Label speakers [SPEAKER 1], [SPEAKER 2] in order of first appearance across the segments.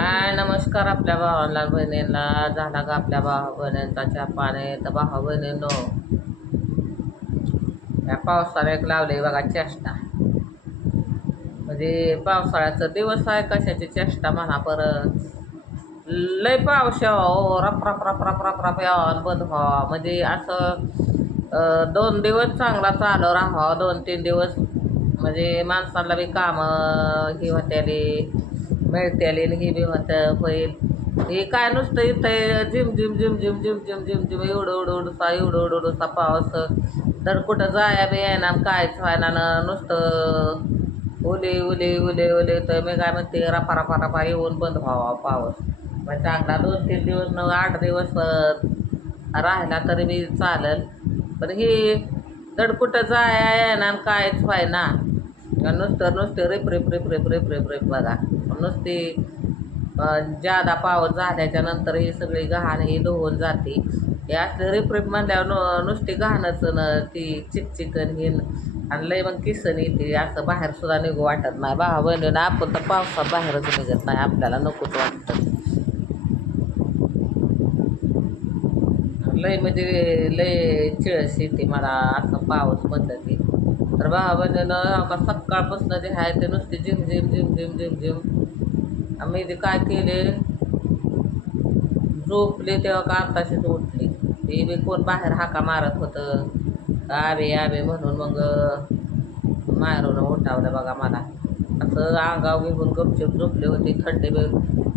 [SPEAKER 1] हाय नमस्कार आपल्या भावाला बहिणींना झाला का आपल्या भावा बहिणींचा चहा पाणी? तर भावा बहिणींनो या पावसाळ्यात लावले बघा चेष्टा. म्हणजे पावसाळ्याचं दिवस आहे कशाची चेष्टा म्हणा परत. लय पावस यावं हो, रप रप रप रप रप रप यावं बंद व्हावा. म्हणजे असं दोन दिवस चांगला चालू राहावा दोन तीन दिवस. म्हणजे माणसाला बी कामं ही होत्याली. मिळत्याली आणि हे बी म्हणतं होईल हे काय नुसतं इथं gym gym gym gym gym gym gym gym एवढं एवढं उडसा एवढं एवढं उडसा पावस तर कुठं जाया बी येईना कायच व्हायना ना नुसतं उले उले उले उले तर मी काय म्हणते रफा रफा रफा येऊन बंद व्हावा पावस. मग चांगला दोन तीन दिवस न आठ दिवस राहिला तरी बी चालेल. पण हे दड कुठं जाया येईना आणि कायच व्हायना. नुसतं नुसतं rep rep rep rep rep rep rep बघा. नुसती. जादा पाऊस झाल्याच्यानंतर ही सगळी गहाण हे धुवून जाते. हे असलं रिप म्हणल्यावर नु नुसती गहाणच न ती चिकचिकन हे आणि लय मग किसन येते. असं बाहेर सुद्धा निघू वाटत नाही. भावा बहिणीनं आपण तर पावसात बाहेरच निघत नाही. आपल्याला नकोच वाटतं. लय म्हणजे लय चिळस येते मला असं पाऊस पद्धती. तर भावा बहिणीनं का सकाळपासून जे आहे ते नुसते झिम झिम झिम झिम झिम झिम. आम्ही ते काय केले? झोपले तेव्हा का आताशीच उठले ते बी कोण बाहेर हाका मारत होतं. आबे आबे म्हणून मग मारून उठावलं बघा मला. असं अंगाव घेऊन गपचूप झोपले होते. थंडी बी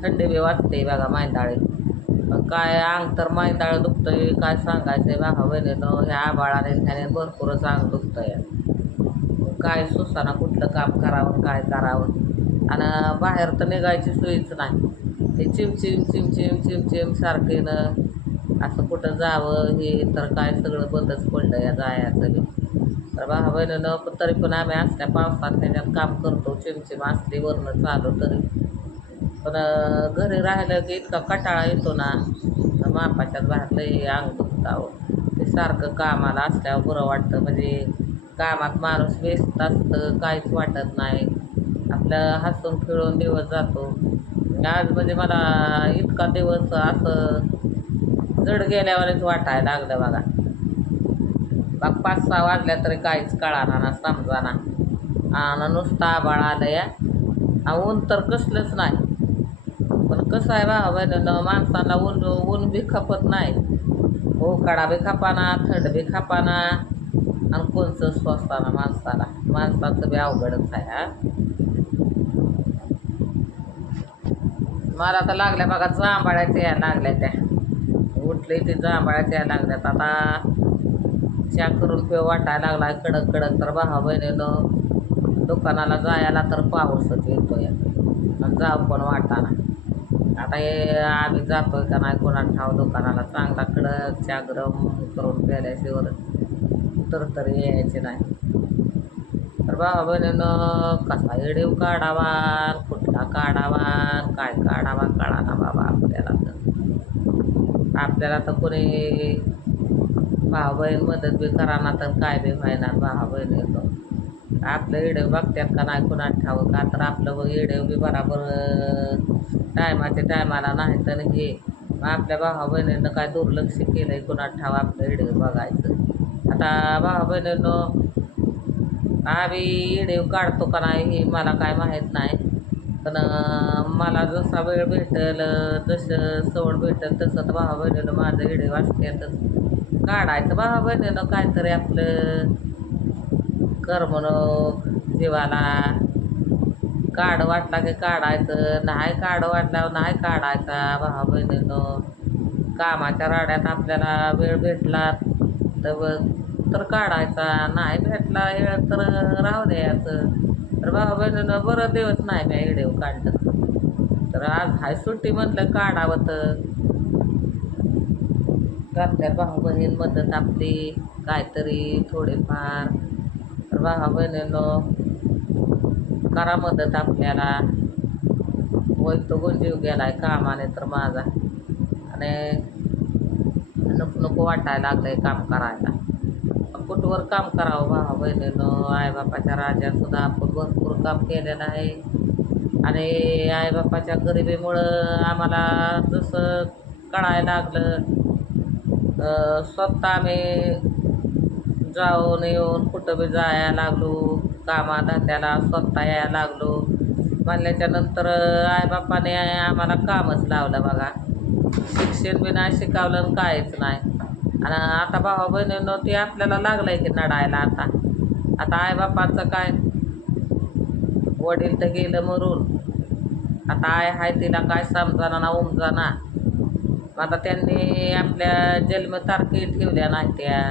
[SPEAKER 1] थंडी बी वाटते बघा मांदाळे. काय अंग तर मांदाळ दुखतंय. काय सांगायचंय बघा बहिणीनं ह्या आबाळाने ह्याने भरपूरच अंग दुखतंय. काय सुसाना कुठलं काम करावं काय करावं? आणि बाहेर तर निघायची सोयीच नाही. ते चिमचिम चिमचिम चिमचिम सारखेनं असं कुठं जावं हे तर काय सगळं बंदच पडलं या जायाचं तर भावा बहिणीनं पण तरी पण आम्ही असल्या पावसात त्याच्यात काम करतो चिमचिम असली वरनं चालू तरी. पण घरी राहिलं की इतका कटाळा येतो ना तर मापाच्याच बाहेर लई अंग दुखतावं. ते सारखं कामाला असल्यावर बरं वाटतं म्हणजे कामात माणूस व्यस्त असतं काहीच वाटत नाही. आपलं हसून खेळून दिवस जातो. आज म्हणजे मला इतका दिवस असं जड गेल्यावरच वाटायला लागलं बघा. बाग पाच सहा वाजल्या तरी काहीच कळाना ना समजाना. आणि नुसता आबाळ आलं या. ऊन तर कसलंच नाही. पण कसं आहे भावा बहिणीनं माणसाला ऊन ऊन बी खपत नाही. हो, उकाडा बी खपाना थंड बी खपाना. आणि कोणचं स्वस्ताना माणसाला. माणसाचं बी अवघडच आहे हा. मला तर लागल्या बघा जांभाळ्याच्या या लागल्या त्या. उठले ते जांभाळ्याच्या या लागल्यात आता चहा करून पे वाटायला लागला कडक कडक तर भावा बहिणीनं. दुकानाला जायला तर पाऊसच येतोय. आणि जाऊ पण वाटाना आता हे आम्ही जातोय का नाही कोणा ठाव दुकानाला चांगला कडक चहा गरम करून प्यायल्याशिवाय तर तरी यायचे नाही. तर भावा बहिणीनं कसा येडीव काढावा का काढावा काय काढावा कळाना बाबा आपल्याला तर. आपल्याला तर कोणी भाऊ बहीण मदत बी कराना तर काय बी व्हायना भाऊ बहीण येतो. आपलं इडव बघतात का नाही कुणात ठावं का तर आपलं बघ इडव बी बराबर टायमाच्या टायमाला नाही तर हे. मग आपल्या भावा बहिणीनं काय दुर्लक्ष केलंय कुणा ठावं आपलं इडव बघायचं? आता भावा बहिणीनं आम्ही येडेव काढतो का नाही हे मला काय माहीत नाही. पण मला जसा वेळ भेटेल जसं सवड भेटेल तसं तर भावा बहिणीनं माझं हिडे असतातच काढायचं भावा बहिणीनं काहीतरी आपलं करमणूक जीवाला. काढ वाटला की काढायचं नाही काढ वाटल्यावर नाही काढायचा भावा बहिणीनं कामाच्या राड्यात आपल्याला वेळ भेटला तर तर काढायचा नाही भेटला वेळ तर राहू द्यायचं तर बाबा बहिणीनं बरं देवत नाही मी येडेव काढलं तर आज हाय सुट्टी म्हटलं काढावं तर करतात भाऊ बहीण मदत आपली काहीतरी थोडेफार. तर भाऊ बहिणीनं करा मदत आपल्याला. वैतो जीव गेलाय कामाने तर माझा. आणि नको नको वाटायला आहे काम करायला. कुठवर काम करावं भावा बहिणीनं. आईबापाच्या राजासुद्धा सुद्धा आपण भरपूर काम केलेलं आहे. आणि आईबापाच्या गरिबीमुळं आम्हाला जसं कळायला लागलं स्वतः आम्ही जाऊन येऊन कुठं बी जायला लागलो कामाधंद्याला स्वतः यायला लागलो. म्हणल्याच्या नंतर आईबापाने आम्हाला कामच लावलं बघा. शिक्षण बी नाही आणि काहीच नाही. आणि आता भावा बहिणीनं ते आपल्याला लागलंय की नडायला आता. आता आईबापाचं काय? वडील तर गेलं मरून. आता आय हाय तिला काय समजाना ना उमजाना. मग आता त्यांनी आपल्या जन्मतारखी ठेवल्या नाही त्या.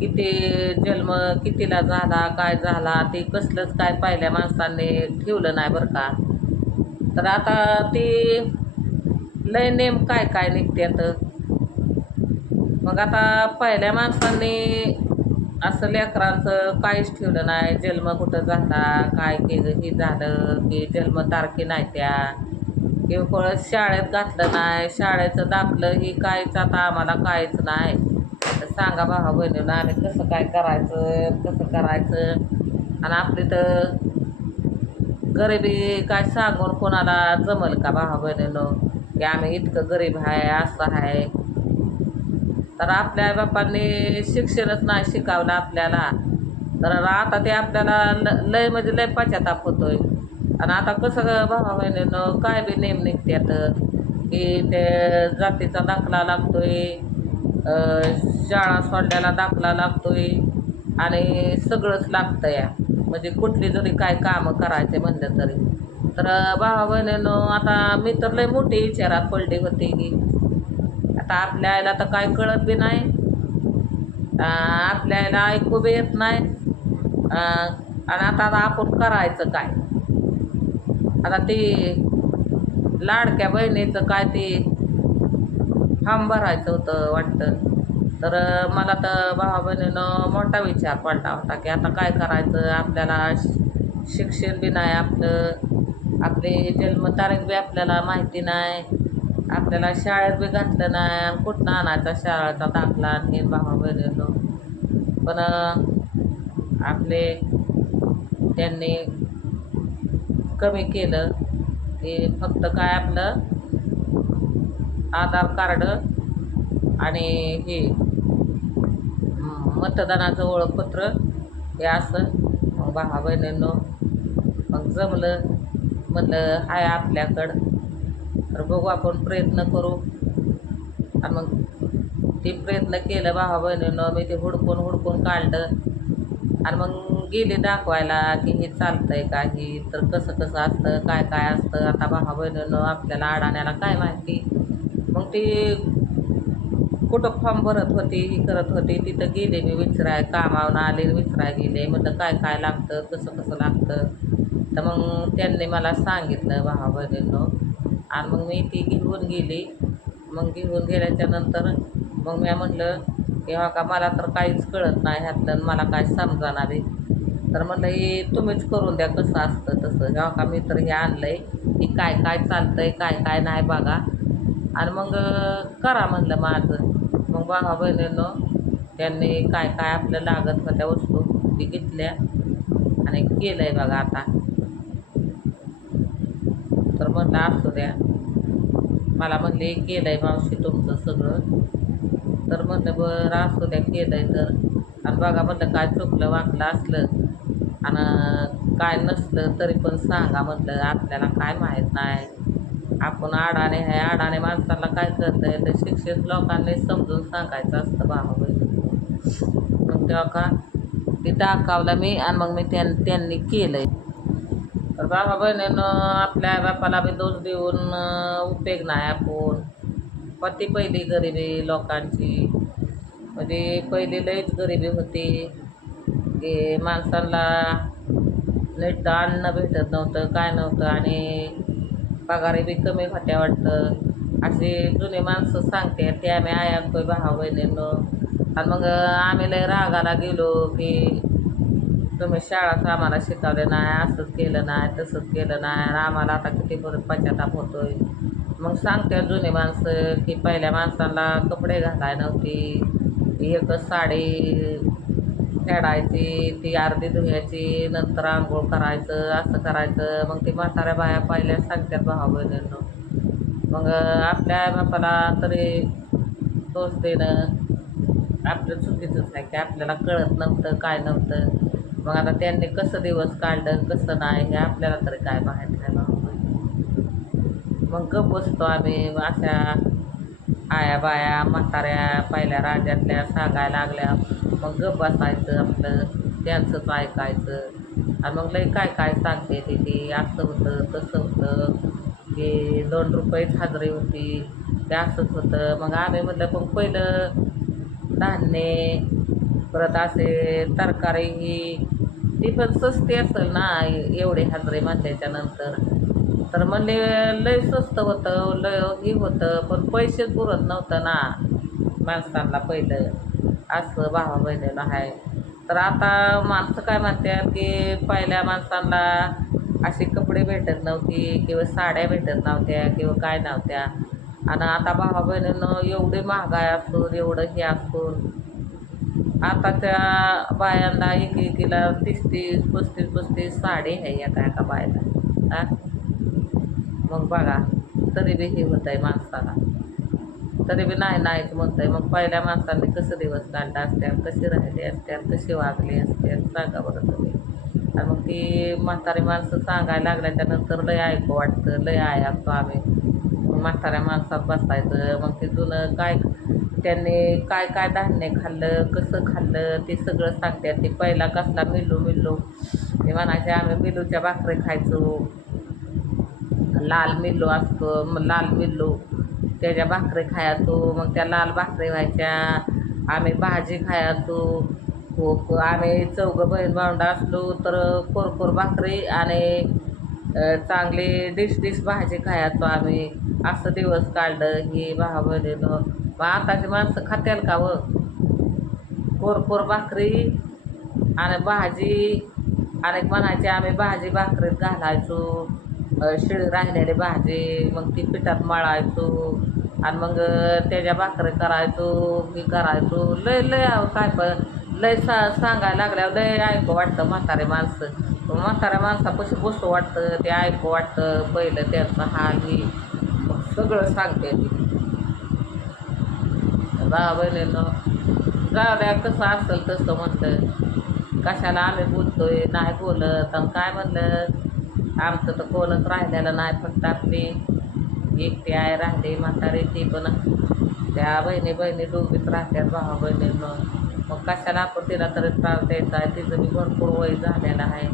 [SPEAKER 1] किती जन्म कितीला झाला काय झाला ते कसलंच काय पाहिल्या माणसांनी ठेवलं नाही बरं का. तर आता ती लय नेम काय काय निघत्यात? मग आता पहिल्या माणसांनी असं लेकरांचं काहीच ठेवलं नाही. जन्म कुठं झाला काय केलं हे झालं की जन्मतारखी नाही त्या. किंवा परत शाळेत घातलं नाही शाळेचं दाखलं ही काहीच आता आम्हाला काहीच नाही. सांगा भावा बहिणीनं आम्ही कसं काय करायचं कसं करायचं? आणि आपली तर गरिबी काय सांगून कोणाला जमल का भावा बहिणीनं? की आम्ही इतकं गरीब आहे असं आहे. तर आपल्या बापांनी शिक्षणच नाही शिकवलं आपल्याला. तर आता ते आपल्याला ल लय म्हणजे लय पश्चाताप आहे आणि आता कसं भावा बहिणीनं काय बी नेम निघत्यात. की ते जातीचा दाखला लागतो आहे शाळा सोडल्याला दाखला लागतोय आणि सगळंच लागतं या म्हणजे कुठली जरी काय कामं करायचे म्हणलं तरी. तर भावा बहिणीनं आता मी तर लय मोठी विचारात पडली होती. की आता आपल्या आईला तर काय कळत बी नाही. आपल्या आईला ऐकू बी येत नाही. आणि आता आता आपण करायचं काय? आता ती लाडक्या बहिणीचं काय ते फॉर्म भरायचं होतं वाटतं. तर मला तर भावा बहिणीनं मोठा विचार पडला होता की आता काय करायचं? आपल्याला शि- शिक्षण बी नाही आपलं आपली जन्मतारीख बी आपल्याला माहिती नाही. आपल्याला शाळेत बी घातलं नाही आणि कुठनं आणायचा शाळेचा दाखला आणि भावा बहिणीनं पण आपले त्यांनी कमी केलं. की फक्त काय आपलं आधार कार्ड आणि हे मतदानाचं ओळखपत्र हे असं. मग भावा बहिणींनो मग जमलं म्हणलं हाय आपल्याकडं. तर बघू आपण प्रयत्न करू. आणि मग ते प्रयत्न केलं भावा बहिणीनं मी ते हुडकून हुडकून काढलं. आणि मग गेले दाखवायला की हे चालतंय का ही तर कसं कसं असतं काय काय असतं. आता भावा बहिणीनं आपल्याला अडाण्याला काय माहिती? मग ते कुठं फॉर्म भरत होती ही करत होती तिथं गेले मी विचाराय कामावून आले विचाराय गेले. म्हटलं काय काय लागतं कसं कसं लागतं? तर मग त्यांनी मला सांगितलं भावा बहिणीनं आणि मग मी ती घेऊन गेली. मग घेऊन गेल्याच्यानंतर मग मी म्हटलं की हा का मला तर काहीच कळत नाही ह्यातलं मला काय समजणार? आहे तर म्हटलं हे तुम्हीच करून द्या कसं असतं तसं. जेव्हा का मी तर हे आणलं आहे की काय काय चालतं आहे काय काय नाही बघा. आणि मग करा म्हणलं माझं. मग बघा बहिणीनं त्यांनी काय काय आपलं लागत होत्या वस्तू ती घेतल्या आणि केलं आहे बघा आता. तर म्हणलं असू द्या. मला म्हणले केलं आहे मावशी तुमचं सगळं. तर म्हणलं बरं असू द्या केलं आहे तर. आणि बघा म्हणलं काय चुकलं वाकलं असलं. आणि काय नसलं तरी पण सांगा म्हटलं आपल्याला काय माहीत नाही. आपण अडाणे आहे अडाणे माणसाला काय करतं आहे तर शिक्षित लोकांनी समजून सांगायचं असतं भावा बहिणी मग तेव्हा का ते दाखवलं मी आणि मग मी त्यां त्यांनी केलं आहे तर बाबा बहिणीनं आपल्या बापाला बी दोष देऊन उपेग उपयोग नाही आपण. पती पहिली गरिबी लोकांची. म्हणजे पहिली लईच गरिबी होती. की माणसांना नीट अन्न भेटत नव्हतं काय नव्हतं. आणि पगारी बी कमी होत्या वाटतं. अशी जुनी माणसं सांगते ते आम्ही ऐकतोय भाऊ बहिणीनं. आणि मग आम्ही लय रागाला गेलो की तुम्ही शाळाच आम्हाला शिकवले नाही असंच केलं नाही तसंच केलं नाही आणि आम्हाला आता किती परत पश्चाताप होतोय. मग सांगते जुनी माणसं की पहिल्या माणसाला कपडे घालाय नव्हती. एकच साडी खेळायची ती अर्धी धुयाची नंतर आंघोळ करायचं असं करायचं. मग ती म्हाताऱ्या बाया पहिल्या सांगतात भावा बहिणींनो. मग आपल्या आईबापाला तरी तोच देणं आपलं चुकीचंच आहे की आपल्याला कळत नव्हतं काय नव्हतं. मग आता त्यांनी कसं दिवस काढलं कसं नाही हे आपल्याला तरी काय माहीत आहे मग गप बसतो आम्ही अशा आया बाया म्हाताऱ्या पहिल्या राज्यातल्या सांगायला लागल्या. मग गप बसायचं आपलं त्यांचंच ऐकायचं. आणि मग लई काय काय सांगते ती ती असं होतं तसं होतं. की दोन रुपयेच हजरी होती ते असंच होतं. मग आम्ही म्हटलं पण पहिलं धान्य परत असे तरकारी ही ती पण स्वस्ती असेल ना एवढे हजरे म्हणल्याच्या नंतर. तर म्हणले लय स्वस्त होतं लय हे होतं पण पैसेच पुरत नव्हतं ना माणसांना पहिलं. असं भावा बहिणीला आहे तर आता माणसं काय म्हणतात की पहिल्या माणसांना असे कपडे भेटत नव्हते किंवा साड्या भेटत नव्हत्या किंवा काय नव्हत्या. आणि आता भावा बहिणीनं एवढी महागाय असून एवढं हे असून आताच्या बायांना एक एकीला तीस तीस पस्तीस पस्तीस साडी आहे एका एका बायला. हा? मग बघा तरी बी हे होत आहे माणसाला. तरी बी नाही नाहीच म्हणत आहे मग पहिल्या माणसांनी कसं दिवस काढला असत्यात? कसे राहिले असत्यात? कसे वागले असत्यात? सांगा बरं तुम्ही. आणि मग ती म्हातारी माणसं सांगायला लागल्याच्या नंतर लय ऐकू वाटतं लय आहे असतो आम्ही. म्हाताऱ्या माणसात बसायचं मग ते जुनं काय त्यांनी काय काय धान्य खाल्लं कसं खाल्लं ते सगळं सांगतात. ते पहिला कसला मिल्लू मिल्लू ते म्हणायचे आम्ही मिलूच्या भाकरी खायचो. लाल मिल्लू असतो मग लाल मिल्लू त्याच्या भाकरी खायचो मग त्या लाल भाकरी व्हायच्या. आम्ही भाजी खायचो. हो, खूप आम्ही चौघं बहीण भावंडा असलो तर कोरकोर भाकरी आणि चांगली डिश डिश भाजी खायचो आम्ही. असं दिवस काढलं ही भावा बहिणीनं मग आताची माणसं खात्याल का व? कोरकोर भाकरी आणि भाजी आणि म्हणायचे आम्ही भाजी भाकरीत घालायचो. शिळ शिळी राहिलेली भाजी मग ती पिठात मळायचो आणि मग त्याच्या भाकरी करायचो मी करायचो. लय लय काय पण लय सा सांगायला लागल्यावर लय ऐकू वाटतं म्हातारे माणसं. म्हाताऱ्या माणसापाशी बसू वाटतं ते ऐकू वाटतं पहिलं त्यांचं हाल मी मग सगळं सांगते. ती भावा बहिणीनं जाऊ द्या कसं असेल तसं म्हणतं कशाला आम्ही बोलतोय नाही बोलत. आणि काय म्हणलं? आमचं तर कोणच राहिलेलं नाही फक्त आपली एकटी आहे राहिली म्हातारी ती पण. त्या बहिणी बहिणी डोबीत राहतात भावा बहिणीनं. मग कशाला आपण तिला तरी त्रास द्यायचा? आहे तिचं बी भरपूर वय झालेलं आहे.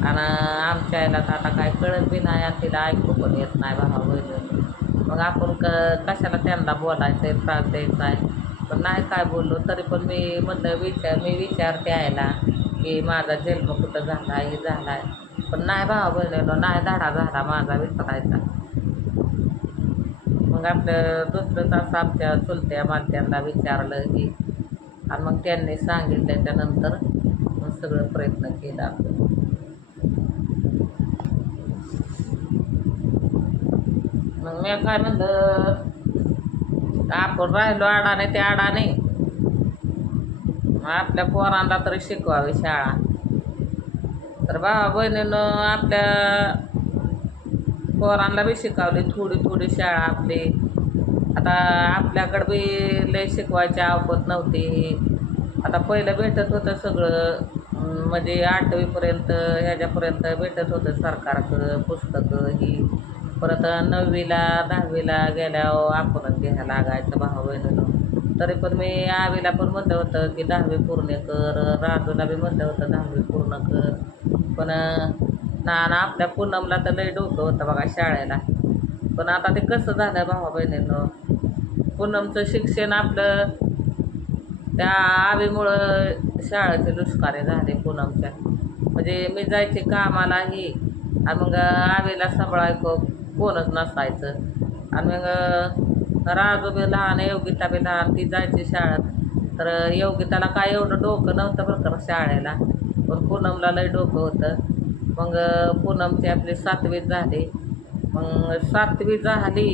[SPEAKER 1] आणि आमच्या याला तर आता काय कळत बी नाही आणि तिला ऐकू पण येत नाही भावा बहिणी मग आपण क कशाला त्यांना बोलायचं आहे त्रास द्यायचा आहे पण नाही काय बोललो तरी पण मी म्हणलं विचार मी विचारते यायला की माझा जन्म कुठं झाला हे झाला आहे पण नाही भावा बोललेलो नाही धाडा झाला माझा विचारायचा. मग आपलं दुसरं असं आमच्या चुलत्या मालत्यांना विचारलं की आणि मग त्यांनी सांगितलं त्याच्यानंतर मग सगळं प्रयत्न केला मग मी काय म्हणलं आपण राहिलो अडाणे ते अडाणे मग आपल्या पोरांना तरी शिकवावी शाळा. तर भावा बहिणीनं आपल्या पोरांना बी शिकवली थोडी थोडी शाळा आपली. आता आपल्याकडं बी लय शिकवायची अवगत नव्हती. आता पहिलं भेटत होतं सगळं. म्हणजे आठवीपर्यंत ह्याच्यापर्यंत भेटत होतं सरकारचं पुस्तकं ही. परत नववीला दहावीला गेल्यावर हो, आपणच घ्यायला लागायचं भाऊ बहिणीनं. तरी पण मी आवीला पण म्हणलं होतं की दहावी पूर्ण कर राजूला बी म्हणलं होतं दहावी पूर्ण कर. पण ना ना आपल्या पूनमला तर लई डोकं होतं बघा शाळेला. पण आता ते कसं झालं भावा बहिणीनं? पूनमचं शिक्षण आपलं त्या आवीमुळं शाळेचे दुष्कारे झाले पूनमच्या. म्हणजे मी जायचे कामालाही आणि मग आवीला सांभाळायचं कोणच नसायचं. आणि मग राजू बी लहान योगिता बी लहान ती जायची शाळेत. तर योगिताला काय एवढं डोकं नव्हतं बरं का शाळेला. पण पूनमला लय डोकं होतं. मग पूनमची आपली सातवी झाली. मग सातवी झाली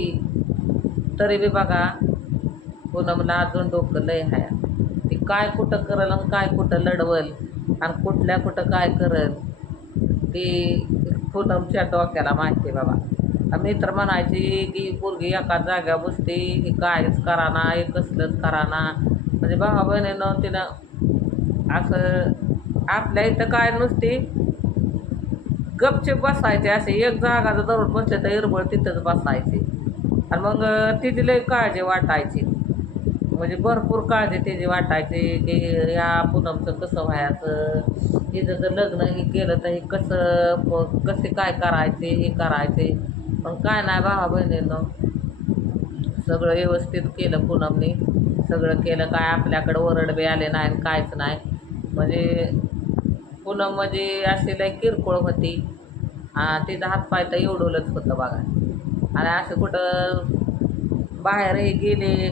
[SPEAKER 1] तरी बी बघा पूनमला अजून डोकं लय आहे ती काय कुठं करल आणि काय कुठं लढवल आणि कुठल्या कुठं काय करल ती पूनमच्या डोक्याला माहिती बाबा. मी तर म्हणायची की पोरगी एका जाग्या बसते की कायच कराना हे कसलंच कराना. म्हणजे भावा बहिणीनं तिनं असं आपल्या इथं काय नुसती गपचीप बसायचे असे एक जागा जर धरून बसले तर इरबळ तिथंच बसायचे. आणि मग तिची लई काळजी वाटायची. म्हणजे भरपूर काळजी त्याची वाटायची की ह्या पुनमचं कसं व्हायचं? तिचं जर लग्न हे केलं तर हे कसं कसे काय करायचे हे करायचे? पण काय नाही भावा बहिणीनं. सगळं व्यवस्थित केलं पूनमनी. सगळं केलं काय आपल्याकडं ओरड बी आले नाही आणि नाही. म्हणजे पूनम म्हणजे अशी लय किरकोळ होती. आ, तिचा हातपाय तर एवढवलंच होतं बघा. आणि असं कुठं बाहेरही गेले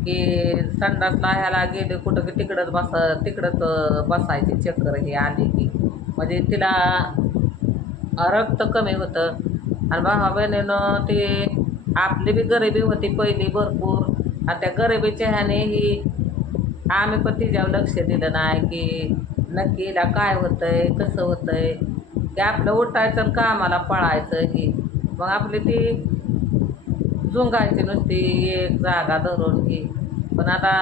[SPEAKER 1] की संडासला ह्याला गेले कुठं की तिकडंच बस तिकडंच बसायची. चक्कर हे आली की. म्हणजे तिला रक्त कमी होतं. आणि भावा बहिणीनं ते आपली बी गरिबी होती पहिली भरपूर. आणि त्या गरिबीच्या ह्याने ही आम्ही पण तिच्यावर लक्ष दिलं नाही की नक्की हिला काय आहे कसं होतं आहे की आपलं उठायचं आणि कामाला पळायचं ही. मग आपली ती झुंगायची नुसती एक जागा धरून ही. पण आता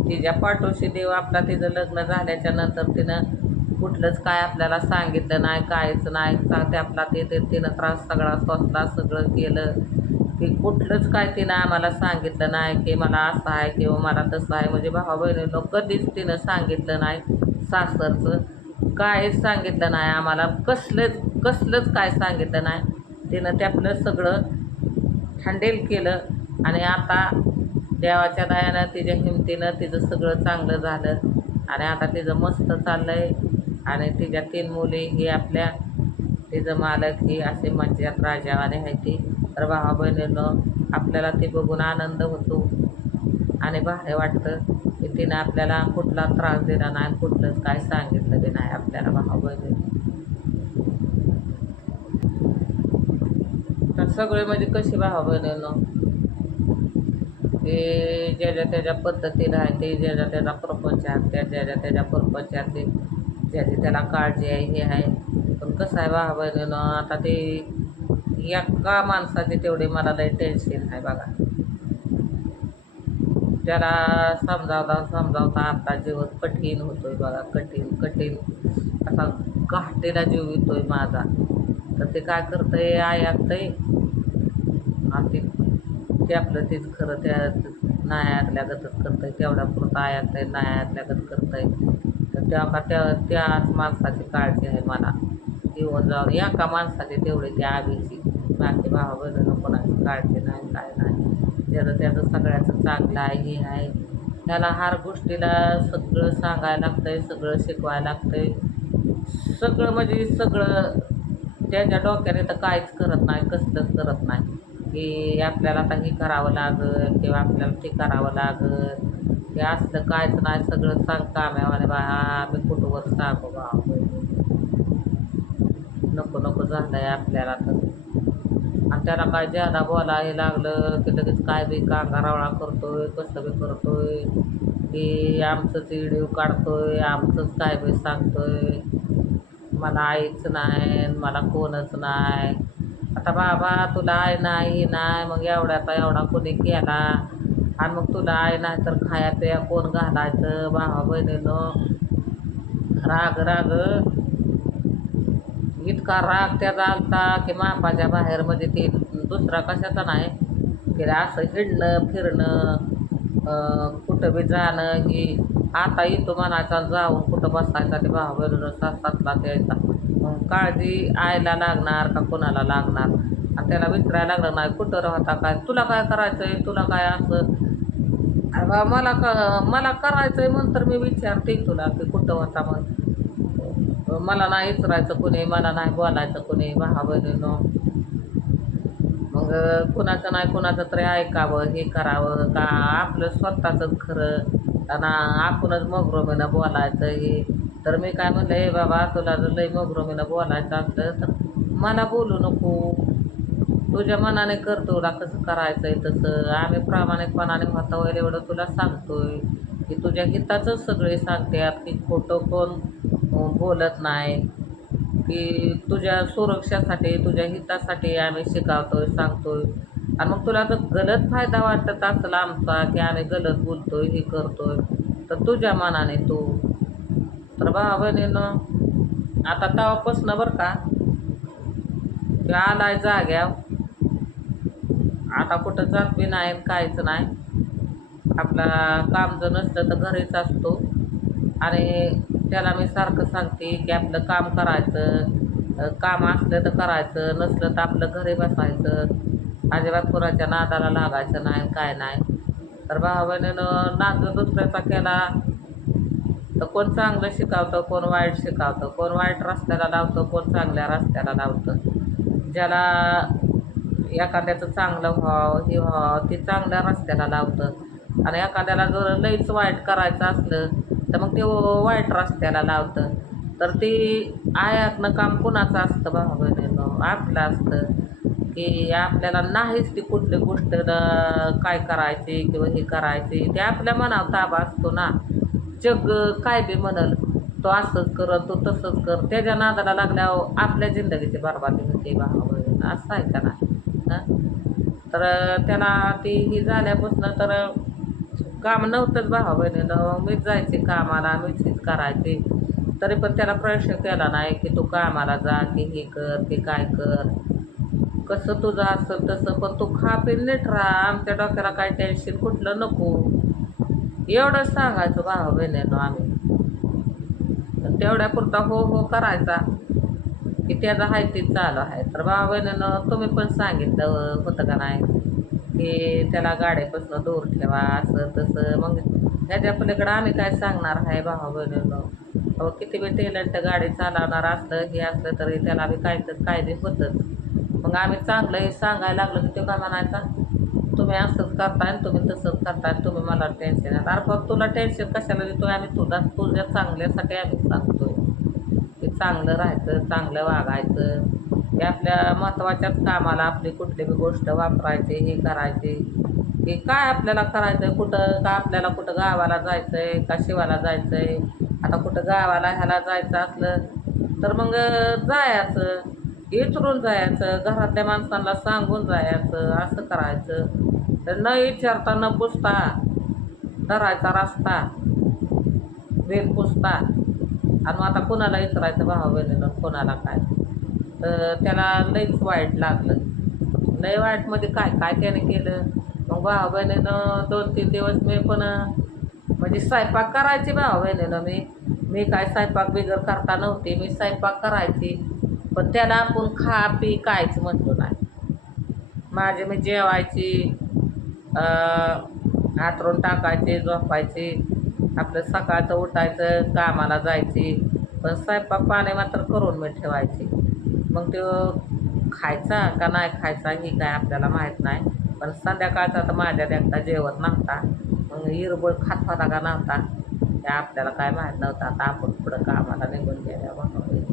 [SPEAKER 1] तिच्या पाठोशी देव आपला तिचं लग्न झाल्याच्यानंतर तिनं कुठलंच काय आपल्याला सांगितलं नाही कायच नाही. सा- ते आपला ते ते तिनं त्रास सगळा स्वतः सगळं केलं. की कुठलंच काय तिनं आम्हाला सांगितलं नाही की मला असं आहे किंवा मला तसं आहे. म्हणजे भावा बहिणीनं कधीच तिनं सांगितलं नाही सासरचं. काहीच सांगितलं नाही आम्हाला. कसलंच कसलंच काय सांगितलं नाही. तिनं ते आपलं सगळं हँडेल केलं आणि आता देवाच्या दयानं तिच्या हिमतीनं तिचं सगळं चांगलं झालं. आणि आता तिचं मस्त चाललं आहे आणि तिच्या तीन मुली ही आपल्या तिचं मालक ही असे मज्जात राजावाने आहे ती तर भावा बहिणीनं आपल्याला ते बघून आनंद होतो. आणि भारी वाटतं की तिनं आपल्याला कुठला त्रास दिला नाही कुठलंच काय सांगितलं बी नाही आपल्याला भावा बहिणी. तर सगळे म्हणजे कशी भावा बहिणीनं? ते ज्याच्या त्याच्या पद्धतीनं आहे ते ज्याच्या प्रपंच आहे त्या ज्याच्या त्याच्या प्रपंचात ते ज्याची त्याला काळजी आहे हे आहे. पण कसं आहे बा बहिणीनं आता ते एका माणसाचे तेवढे मला लय टेन्शन आहे बघा. त्याला समजावता समजावता आपला जीवन कठीण होतोय बघा कठीण कठीण. असा घाटेला जीव येतोय माझा. तर ते काय करतंय आई ऐकतंय आणि ते ते आपलं तेच खरं त्या नाही ऐकल्यागतच करतंय. तेवढ्या पुरतं ऐकतंय नाही ऐकल्यागत करतंय. तर त्या का त्या त्याच माणसाची काळजी आहे मला. येऊन जाऊन एका माणसाची तेवढी त्या आबीची बाकी भावा बहिणीनं कोणाची काळजी नाही काय नाही. त्याचं त्याचं सगळ्याचं चांगलं आहे हे आहे. त्याला हर गोष्टीला सगळं सांगायला लागतंय सगळं शिकवायला लागतंय. सगळं म्हणजे सगळं त्याच्या डोक्याने तर काहीच करत नाही कसलंच करत नाही. की आपल्याला आता हे करावं लागल किंवा आपल्याला ते करावं लागल. हे असलं कायच नाही सगळं सांग काम्यावाने बा आम्ही कुठवर सांगू बा नको नको झालं आहे आपल्याला तर आणि त्याला काय ज्यादा बोलायला लागलं की लगेच काय बी कांगारावळा करतोय कसं बी करतोय. की आमचंच व्हिडिओ काढतोय आमचंच काय बी सांगतोय. मला आईच नाही मला कोणच नाही. आता बाबा तुला आई नाही नाही मग एवढ्याचा एवढा कोणी केला. आणि मग तुला आहे नाही तर खाया पिया कोण घालायचं? भावा बहिणीनं राग राग. इतका राग त्याचा आलता की मापाच्या बाहेर म्हणजे ते दुसरा कशाचा नाही की असं हिंडणं फिरणं कुठं बी जाणं ही आता येतो म्हणायचा जाऊन कुठं बसायचा ते भावा बहिणीनं सात सातला द्यायचा. मग काळजी आईला लागणार का कोणाला लागणार? आणि त्याला विचारायला लागणार नाही कुठं राहता काय? तुला काय करायचं आहे तुला काय असं? अरे मला क मला करायचं आहे म्हणून तर मी विचारते तुला की कुठं होता मग मला नाही विचारायचं कोणी मला नाही बोलायचं कोणी भावा बहिणीनं. मग कुणाचं नाही कुणाचं तरी ऐकावं हे करावं का? आपलं स्वतःचंच खरं आणि आपणच मग बोलायचं हे. तर मी काय म्हणलं हे बाबा तुला जर लई मगरोमीनं बोलायचं असलं तर मला बोलू नको. तुझ्या मनाने कर तुला कसं करायचं आहे तसं. आम्ही प्रामाणिकपणाने म्हणता होईल एवढं तुला सांगतोय की तुझ्या हिताचंच सगळे सांगतात की खोटं कोण बोलत नाही. की तुझ्या सुरक्षासाठी तुझ्या हितासाठी आम्ही शिकवतोय सांगतोय. आणि मग तुला जर गलत फायदा वाटत असेल आमचा की आम्ही गलत बोलतोय हे करतोय तर तुझ्या मनाने तू तर भावा बहिणीनं आता तेव्हापासनं बरं का ते आलाय जाग्याव आता कुठं जात बी नाही आणि नाही. आपला काम जर नसलं तर घरीच असतो. आणि त्याला मी सारखं सांगते की आपलं काम करायचं काम असलं तर करायचं नसलं तर आपलं घरी बसायचं. अजिबात कुणाच्या नादाला लागायचं नाही आणि काय नाही. तर भावा बहिणीनं नाद जर दुसऱ्याचा केला. तर कोण चांगलं शिकवतं कोण वाईट शिकवतं कोण वाईट रस्त्याला लावतं कोण चांगल्या रस्त्याला लावतं ज्याला एखाद्याचं चांगलं व्हावं हे व्हावं ते चांगल्या रस्त्याला लावतं आणि एखाद्याला जर लईच वाईट करायचं असलं तर मग ते वाईट रस्त्याला लावतं तर ते आयातनं काम कुणाचं असतं भावा बहिणीनं? आपलं असतं. की आपल्याला नाहीच ती कुठली गोष्ट काय करायची किंवा हे करायची ते आपल्या मनावर ताबा असतो ना. जग काय बी म्हणल तो असंच कर तो तसंच कर. त्याच्या नादाला लागल्यावर आपल्या जिंदगीची बरबादी होते भाव असं आहे का नाही? तर त्याला ती ही झाल्यापासून तर काम नव्हतंच भावा बहिणीनं. मीच जायचे कामाला मीच हीच करायचे. तरी पण त्याला प्रश्न केला नाही की तू कामाला जा की हे कर की काय कर. कसं तुझं असेल तसं पण तू खा पी नीट राहा. आमच्या डोक्याला काय टेन्शन कुठलं नको. एवढंच सांगायचं भावा बहिणीनं आम्ही. तेवढ्यापुरता हो हो करायचा. की त्याचं आहे ते चालू आहे. तर भावा बहिणीनं तुम्ही पण सांगितलं होतं का नाही? की त्याला गाड्यापासून दूर ठेवा असं तसं. मग ह्याच्या पलीकडं आम्ही काय सांगणार आहे भावा बहिणीनं? अहो किती बी टेलंट गाडी चालवणार असलं हे असलं तरी त्याला बी काय कायदे होतंच. मग आम्ही चांगलं हे सांगायला लागलो की तो काय म्हणायचा? तुम्ही असंच करताय तुम्ही तसंच करताय तुम्ही मला टेन्शन येणार. अरे बाबा तुला टेन्शन कशाला देतो? आम्ही तुला तुझ्या चांगल्यासाठी आम्ही सांगतोय. की चांगलं राहायचं चांगलं वागायचं. की आपल्या महत्त्वाच्याच कामाला आपली कुठली बी गोष्ट वापरायची हे करायची. की काय आपल्याला करायचं आहे कुठं का आपल्याला कुठं गावाला जायचं आहे का शिवाला जायचं आहे आता कुठं गावाला ह्याला जायचं असलं तर मग जायचं. विचरून जायचं. घरातल्या माणसांना सांगून जायचं. असं करायचं. तर न विचारता न पुसता धरायचा रस्ता वेल पुसता. आणि मग आता कोणाला विचारायचं भावा बहिणीनं कोणाला काय? तर त्याला लईच वाईट लागलं. लई वाईटमध्ये म्हणजे काय? काय त्याने केलं? मग भावा बहिणीनं दोन तीन दिवस मी पण म्हणजे स्वयंपाक करायची भावा बहिणीनं मी. मी काय स्वयंपाक बिगर करता नव्हते. मी स्वयंपाक करायची. पण त्याला आपण खा पी कायच म्हणतो नाही. माझे मी जेवायची. हातरून टाकायचे झोपायचे. आपलं सकाळचं उठायचं कामाला जायची. पण स्वयंपाक पाणी मात्र करून मी ठेवायची. मग तो खायचा का नाही खायचा ही काय आपल्याला माहीत नाही. पण संध्याकाळचा तर माझ्या देखता जेवत नव्हता. मग इरबळ खात होता का नव्हता? ते आपल्याला काय माहीत नव्हतं. आता आपण पुढं कामाला निघून गेल्या म्हणून